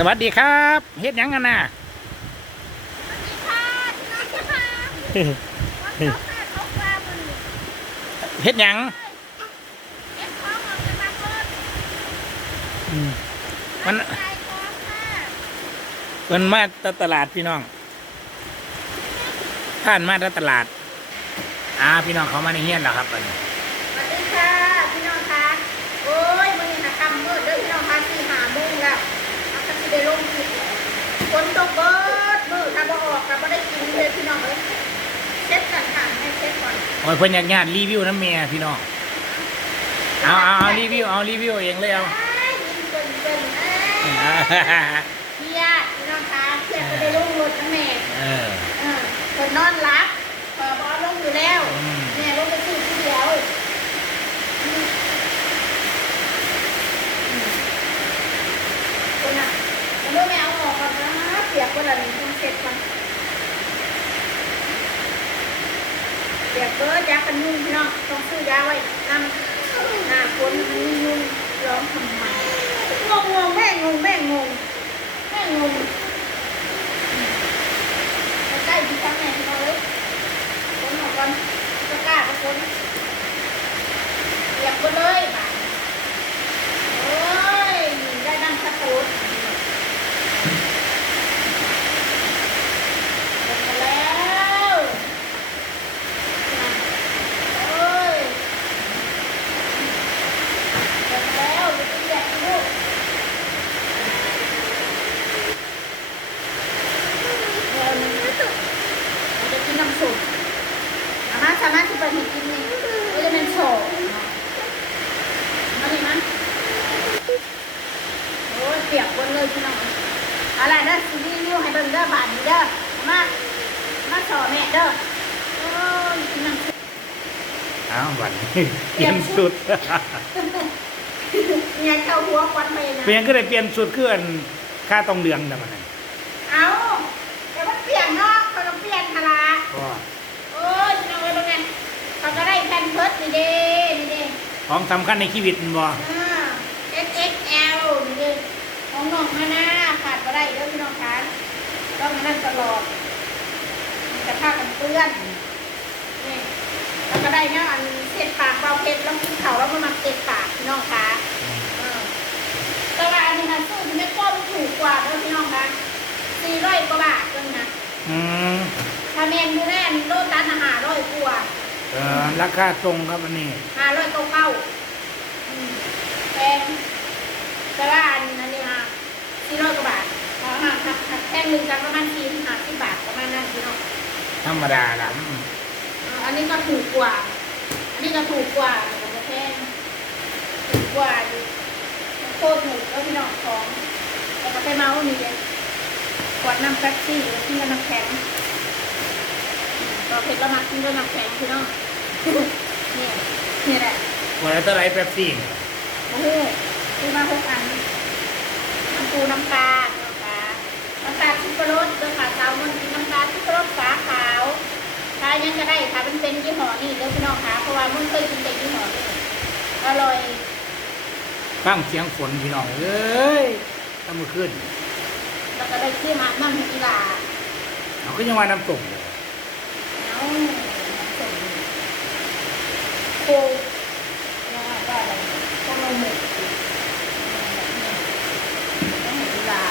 สวัสดีครับเฮ็ดหยังกันน่ะค่ะน้องจะพาวันเขาแม่เขาพามันเฮ็ดหยังเก็บของออกจากบ้านรถอืมมันขายของค่ะเพิ่นมาตตลาดพี่น้องท่านมาตตลาด อ่าพี่น้องเขามาในเฮียนแล้วครับอันนี้สวัสดีค่ะพี่น้องคะโอ้ยวันนี้นะคำมืดเด้อพี่น้องคะสี่หาโมงแล้ว อาจจะได้ลงคลิปฝนตกเบิดมือถ้าบ่ออกก็บ่ได้กินเลยพี่น้องเอ้ยเช็ดกันค่ะให้เช็ดก่อนโอ้ยเพิ่นอยากญาติรีวิวน้ำเมียพี่น้องเอาเอาเอารีวิวเอารีวิวเองเลยเอาอ้ายยิ้มเบิ่นเบิ่นเอ้ยอ่าเพียรพี่น้องคะเพียรก็ได้ลงรถนะแม่เออเออคนนอนรับเออบอลลงอยู่แล้ว อืม แม่ลงไปซื้อที่เดียวอืมอืมคนน่ะมันไม่เอาออกก่อนียกคนละนึ่งต้องเสร็จก่อนเปียกเบิร์ยากันยุ่งพี่น้องต้องซื้อยาไว้น้ำหน้าคนมันมียุ่งร้องทำไมงงงงแม่งงแม่งงแม่งงอืมใกล้ๆพี่ช้างแม่พี่น้องเลย คนออกก่อนจะกล้ากับคนเหยียบไปเลยบ่ะโอ้ย ได้นั่งสตูดลงมาแล้วโอ้ยลงมาแล้วดูตัวใหญ่ลูกเราจะกินน้ำสุก อามาสามารถที่ไปหิกินนี่เอเลเมนโซอันนี้มั้ยโอ้ยเปียกบนเลยพี่น้องอะไรนะ ซีรีส์นิวให้เบิ่งเด้อบาทนี้เด้ออามามาสอแม่เด้อโอ้ยกินน้ำซุปเอาวันนี้เปลี่ยนสุดเนี่ยเข้าหัวควันไปนะเปลี่ยนก็ได้เปลี่ยนสุดเคลื่อนค่าต้องเดืองแต่มันนั่นเอาแต่ว่าเปลี่ยนเนาะเขาต้องเปลี่ยนคาราก็โอ้ยพี่น้องเอ้ยเป็นไงเขาก็ได้แพนเพิร์ดนี่เด้นี่เด้ของสำคัญในชีวิตมันบ่อ่า XXL นี่เด้ของน้องมาหน้าขาด ก็ได้เด้อพี่น้องคะต้องนั่นตลอดมีกระทากันเปื้อนนี่แล้วก็ได้เนี่ยอันเศษปากเบาเพชรแล้วกินเขาแล้วมามาเศษปากพี่น้องคะเออแต่ว่าอันนี้นะสู้ที่ไม่ก้มถูกกว่าเด้อพี่น้องคะสี่ร้อยกว่าบาทเองนะอืมถ้าแมนดูแน่นโลตัสอาหารร้อยกว่าเออราคาตรงครับอันนี้ห้าร้อยเก้าเก้าอืมแพงแต่ว่าอันอันนี้ฮะสี่ร้อยกว่าบาทขอ หักหักหักแท่งหนึ่งกันประมาณสี่ถึงห้าสิบบาทประมาณนั้นพี่น้องธรรมดาล่ะอืมเอ่ออันนี้ก็ถูกกว่า อันนี้ก็ถูกกว่าแต่ก็แพงถูกกว่าอยู่โคตรถูกแล้วพี่น้องของแล้วก็ไปเมาส์นี่เลยขวดน้ำแป๊บซี่แล้วกินกับน้ำแข็งก็เผ็ดละมักกินกับน้ำแข็งพี่น้องนี่นี่แหละวันละเท่าไหรแป๊บซี่เนี่ยโอ้โหซื้อมาหกอันน้ำปูน้ำปลาน้ำปลาน้ำปลาทิพรสเด้อค่ะสาวมันกินน้ำปลาทิพรสฝาขาวถ้า ยังก็ได้ค่ะ มันเป็นยี่ห้อนี่เด้อพี่น้องค่ะ เพราะว่ามึงเคยกินแต่ยี่ห้อนี่อร่อยฟังเสียงฝนพี่น้องเอ้ยตั้งมือขึ้นแล้วก็ได้ชื่อมานั่งกีฬาเราก็ยังว่าน้ำตกเลยเอาส่งโคว่าว่าอะไรต้องลงหมึกต้องหมึกกีฬา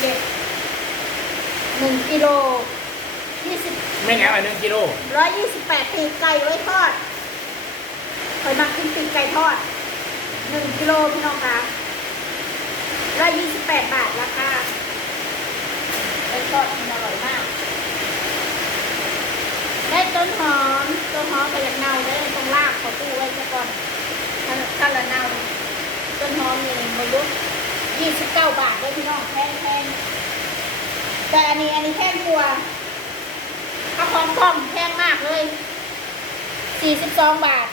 เด็กหนึ่งกิโลยี่ สิบไม่แน่ว่าหนึ่งกิโลร้อยยี่สิบแปดปีกไก่ไว้ทอดเคยมากินปีกไก่ทอดหนึ่งกิโลพี่น้องคะร้อยยี่สิบแปดบาทราคาไก่ทอดมันอร่อยมาก ได้ต้นหอม ต้นหอมก็อยากเน่าได้ต้องลากเขาตู้ไว้ซะก่อนถ้าถ้าละเน่าต้นหอมนี่มาลุกยี่สิบเก้าบาทเลยพี่น้องแพงแพงแต่อันนี้อันนี้แพงกว่า ถ้าของป้อมแพงมากเลยสี่สิบสองบาท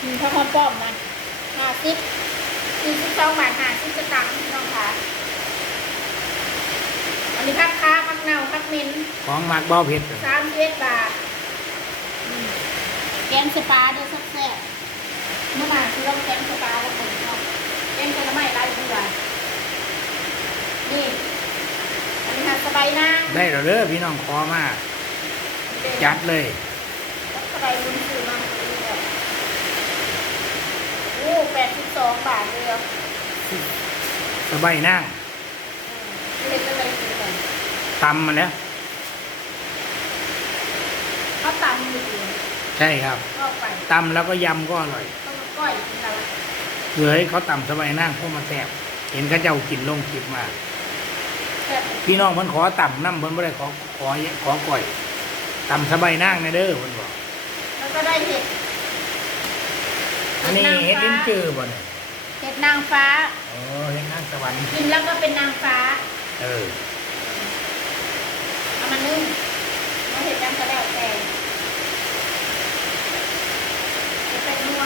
อืมถ้าของป้อมนะห้าสิบสี่สิบสองบาทห้าสิบสตางค์พี่น้องค่ะอันนี้พักค้าพักเน่าพักเหม็นของหมักเบาเผ็ดสามสิบเอ็ดบาทอืมแกงสปาเด้อสักแซ่บเมื่อไหร่ที่เราแกงสปาแล้วผมชอบแกงผลไม้ไรเบื่อบายนางได้แล้วเด้อพี่น้องขอมา จัดเลยสบายบุญคือมาโอ้แปดสิบสองบาทเลยเหรอสบายนั่งเล็กอะไรกินกันตำมาแล้วเขาตำอยู่ใช่ครับก็ไปตำแล้วก็ยำก็อร่อยต้องก้อยกินเราเหลือให้เขาตำสบายนั่งพวกมาแซ่บเห็นเขาเจ้ากินลงคลิปมาแซ่บพี่น้องเพิ่นขอต่ำน้ำเพิ่นบ่ได้ขอขอขอก่อย ต่ำสบายนั่งนะเด้อเพิ่นบอกแล้วก็ได้เห็ด อันนี้เฮ็ดลิ้นจือบ่เนี่ยเห็ดนางฟ้า โอ้เฮ็ดนางสวรรค์กินแล้วก็เป็นนางฟ้า เออเอามานึ่งแล้วเห็ดจังก็แล้วแต่จะเป็นนัว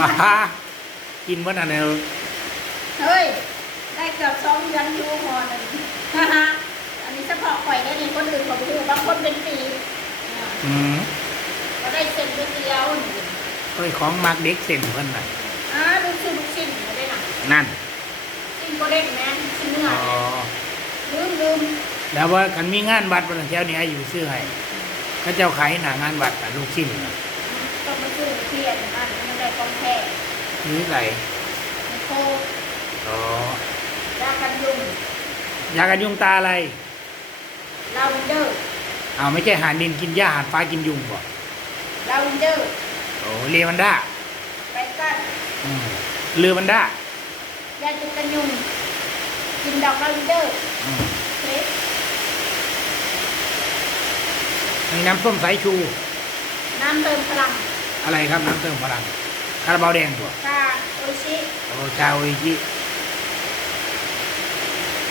มากินวันนั้นเนี่ยเฮ้ย ได้เกือบสองเดือนอยูพอหนึ่งฮ่าฮ่าอันนี้เฉพาะข่อยได้นี่คนอื่นเขาไปดูบางคนเป็นปี อ่าอืมก็ได้เซ็นไปเดียวนี่เอ้ยของมักเด็กเส้นเพิ่นน่ะอ่าลูกชิ้นลูกชิ้นไม่ได้หนังนั่นชิ้นก็เล็กแม่ชิ้นเนื้ออ๋อลืมลืมแล้วว่าคันมีงานวัดวันแถวนี้อยู่ซื้อให้เขาเจ้าขายหน้างานวัดน่ะลูกชิ้นน่ะต้องมาซื้อเทียนอันมันได้ของแท้นี่ไสมีโคอ๋อยากันยุงยากันยุงตาอะไรลาวินเดอร์ อ้าวไม่ใช่หาดินกินหญ้าหาฟ้ากินยุงบ่ลาวินเดอร์โอ้เลวันด้าไปกันอืมเรือวันด้ายาจุกันยุงกินดอกลาวินเดอร์อืมเล็กมีน้ำส้มสายชู น้ำเติมพลังอะไรครับน้ำเติมพลังคาราบาวแดงตัวชาโออิชิโอ้ชาโออิจิ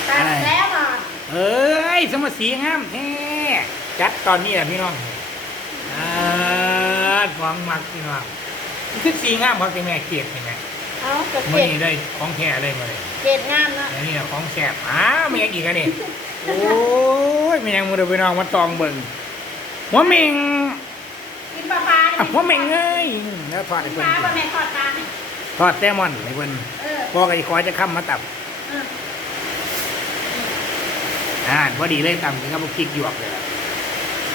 ตัดแล้วอะเอ้ยสมศรีงามแท้ จัดตอนนี้แหละพี่น้องอ่าของมักพี่น้องคือสีงามครับที่แม่เกลียดนี่ไงเอากระมื่อเกดนี้ได้ของแท้เลยมาเลยเกดงามนะแล้วนี่นะของแซ่บอ้าวมีอย่างอีกอันนี่โอ้ยมีอย่างมือเดียวพี่น้องมาตองเบิ่งหัวเม่งกินปลาปลาอะหัวเม่งเอ้ยแล้วทอดให้กินเพิ่นปลากิปลานแม่ทอดปลาให้ทอดแซลมอนให้เพิ่นเออพ่อก็สิขอจะค้ำมาตับ เอออ่าพอดีเลยตำถึงกับพริกหยวกเลยล่ะ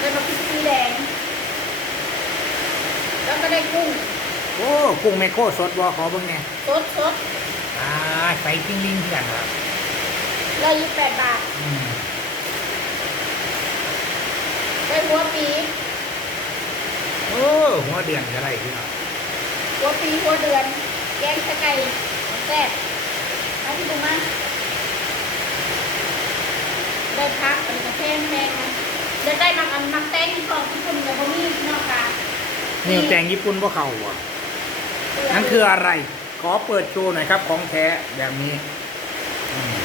เลยมาพริกสีแดง แล้วก็ได้กุ้งโอ้กุ้งแมคโครสดบ่ขอเบิ่งแหน่สดสดอ่าใส่ปิ้งลิงคือกันครับร้อยยี่สิบแปดบาท อืมได้หัวปีโอ้หัวเดือนก็ได้พี่น้องหัวปีหัวเดือน แกงตะไก่แซ่บเอาที่ดูมาได้พักเป็นกระเทนแพงนะ จะได้มักอันมักแตงที่กองที่คุณกับพวกนี้นอกกานี่แต่งญี่ปุ่นบ่เข้าบ่นั่นคืออะไร ขอเปิดโชว์หน่อยครับ ของแท้แบบนี้อืม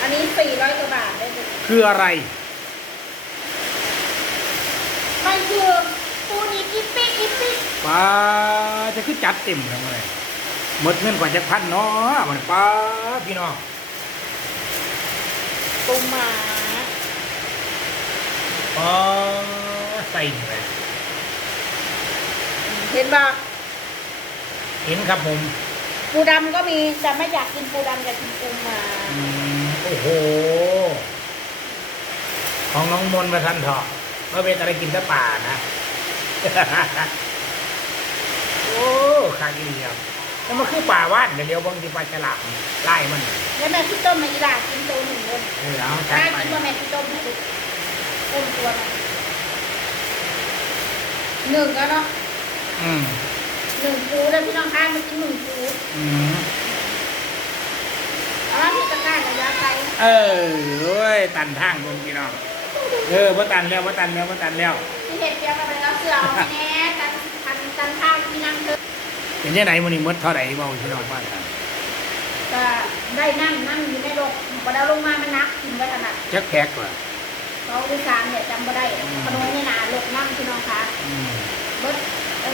อันนี้สี่ร้อยกว่าบาทได้เลยคืออะไรมันคือปูนิกิปปี้กิปปี้ป้าจะคือจัดเต็มทั้งเลยหมดเงินกว่าจะพันเนาะมันป้าพี่น้อง ปูหมาอ๋อใส่เลยเห็นปะเห็นครับผมปูดำก็มีแต่ไม่อยากกินปูดำอยากกินปูหมาอืมโอ้โห ของน้องมนต์มาทันเถอะว่าเป็นอะไรกินแต่ป่านะ โอ้ขากินครับ แล้วมันคือป่าว่านเดี๋ยวเดี๋ยวบางทีปลาฉลามไล่มันแล้วแม่พี่ต้มมาอีหลากินตัวหนึ่งเลยเออเอาจักดล้าไปกินว่าแม่พี่ต้มให้ดูต้มตัวมันหนึ่งแล้วเนาะอืมหนึ่งปูแล้วพี่น้องข้างมากินหนึ่งปูอืมเอาละพี่ตะกร้าระยะไกลเออเว้ยตันทางคนพี่น้องเออว่าตันแล้วว่าตันแล้วว่าตันแล้ว ที่เห็ดเดียวกันไปแล้วเสือเอาไปแน่กันทันกันข้าวที่นั่งเถอะ เป็นยังไงมันนี่หมดเท่าไหร่เบาพี่น้องบ้านกันก็ได้นั่งนั่งอยู่ในรถพอเราลงมามันนักกินไว้ขนาดจักแพ็กว่ะเราดูสามเนี่ยจำไม่ได้ขนมนี่หนาลกนั่งพี่น้องคะอืมรถเอ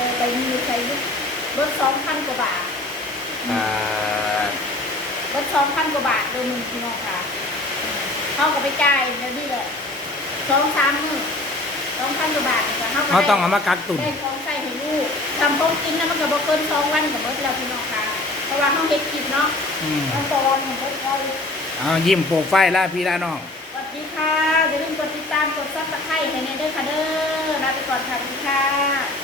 อไปมีใช้รถสองพันกว่าบาทอ่ารถสองพันกว่าบาทโดยมึงพี่น้องค่ะเขาก็ไปจ่ายแล้วนี่เลยสองสามหมื่นสองพันกว่าบาทนะคะ เขาต้องเอามากักตุนใส่ให้ลูกทำป้องกินนะมันก็บ่เกินสองวันของเบิดแล้วพี่น้องค่ะ เพราะว่าห้องเด็กกินเนาะอืมตอนของเบิดเราเอายิ้มโปรไฟล์ล่าพี่ล่าน้อง สวัสดีค่ะอย่าลืมกดติดตามกดซับสไครต์ให้แน่เด้อค่ะเด้อลาไปก่อนค่ะสวัสดีค่ะ